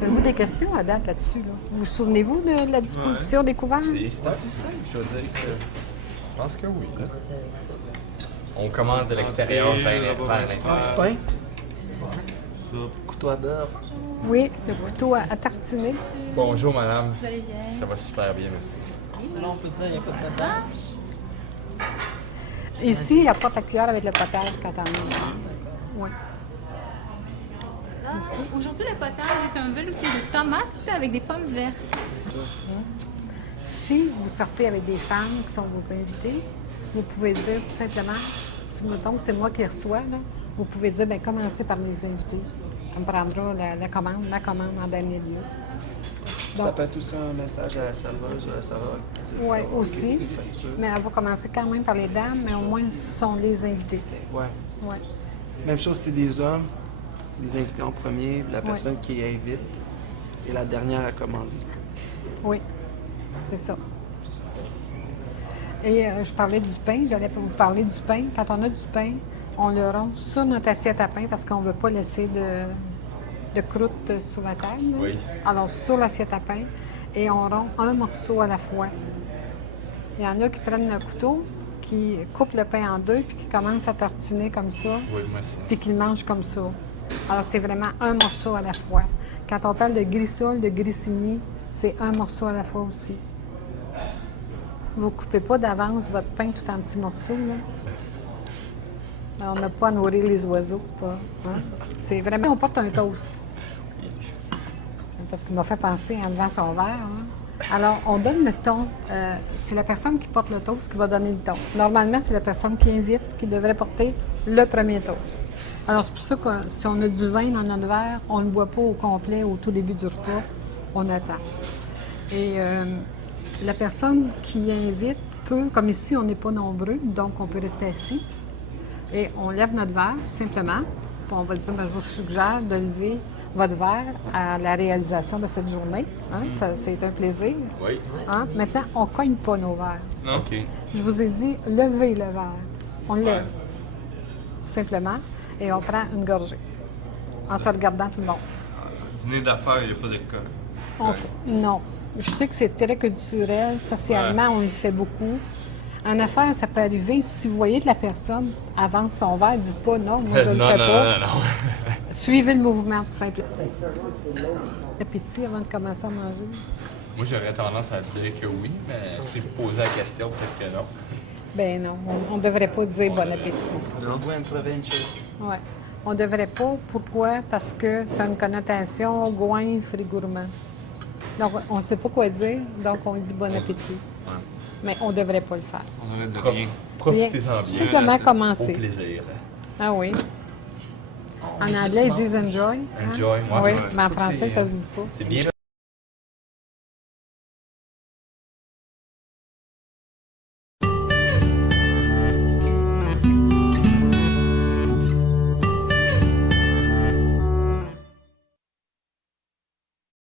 Avez-vous des questions à date là-dessus? Là? Vous souvenez-vous de la disposition des couverts? C'est assez simple, je dois dire que. Je pense que oui. Là. Commencer avec ça. On commence de l'extérieur vers Du l'intérieur. pain. Couteau à beurre. Oui, le couteau à tartiner. Bonjour, madame. Vous allez bien? Ça va super bien, merci. Sinon, on peut dire qu'il n'y a pas de potage. Ici, il n'y a pas de cuillère avec le potage quand on est. Oui. Là, aujourd'hui, le potage est un velouté de tomates avec des pommes vertes. Si vous sortez avec des femmes qui sont vos invités, vous pouvez dire tout simplement, si mettons que c'est moi qui reçois, là, vous pouvez dire, bien, commencez par mes invités. On prendra la commande en dernier lieu. Ça peut être aussi un message à la serveuse ou à la serveur. Oui, aussi. Les factures. Mais elle va commencer quand même par les dames, mais au moins, ce sont les invités. Ouais. Oui. Même chose, c'est des hommes, des invités en premier, la personne qui invite et la dernière à commander. Oui, c'est ça. C'est ça. Et je parlais du pain, j'allais vous parler du pain. Quand on a du pain, on le rompt sur notre assiette à pain parce qu'on ne veut pas laisser de croûte sur la table. Là. Oui. Alors, sur l'assiette à pain, et on rompt un morceau à la fois. Il y en a qui prennent le couteau, qui coupent le pain en deux, puis qui commencent à tartiner comme ça, Oui, moi aussi. puis qui le mangent comme ça. Alors, c'est vraiment un morceau à la fois. Quand on parle de grisole, de grissini, c'est un morceau à la fois aussi. Vous ne coupez pas d'avance votre pain tout en petits morceaux, là. On n'a pas à nourrir les oiseaux, c'est pas. Hein? C'est vraiment. On porte un toast. Parce qu'il m'a fait penser en levant son verre. Hein? Alors, on donne le ton. C'est la personne qui porte le toast qui va donner le ton. Normalement, c'est la personne qui invite qui devrait porter le premier toast. Alors, c'est pour ça que si on a du vin dans notre verre, on ne le boit pas au complet au tout début du repas. On attend. Et la personne qui invite peut, comme ici, on n'est pas nombreux, donc on peut rester assis. Et on lève notre verre, simplement. Puis on va dire, bien, je vous suggère de lever votre verre à la réalisation de cette journée. Hein? C'est un plaisir. Oui. Hein? Maintenant, on ne cogne pas nos verres. Non? OK. Je vous ai dit, levez le verre. On le lève, tout simplement, et on prend une gorgée, en se regardant tout le monde. Dîner d'affaires, il n'y a pas de cas. Non. Je sais que c'est très culturel. Socialement, on le fait beaucoup. En affaires, ça peut arriver, si vous voyez que la personne avance son verre, dites pas non, moi je ne le fais pas. Non. Suivez le mouvement, tout simplement. Appétit avant de commencer à manger. Moi, j'aurais tendance à dire que oui, mais si vous posez la question, peut-être que non. Ben non, on ne devrait pas dire bon appétit. Buen provecho. Oui. On ne devrait pas. Pourquoi? Parce que ça a une connotation goinfre et gourmand. Donc, on ne sait pas quoi dire, donc on dit bon appétit. Ouais. Mais on ne devrait pas le faire. On arrête de rien. Profitez-en bien. Simplement Au commencer. plaisir. Ah oui. En anglais, ils disent enjoy. hein? Enjoy. Moi, Oui, je mais en trouve que français, c'est- ça se dit pas. C'est bien.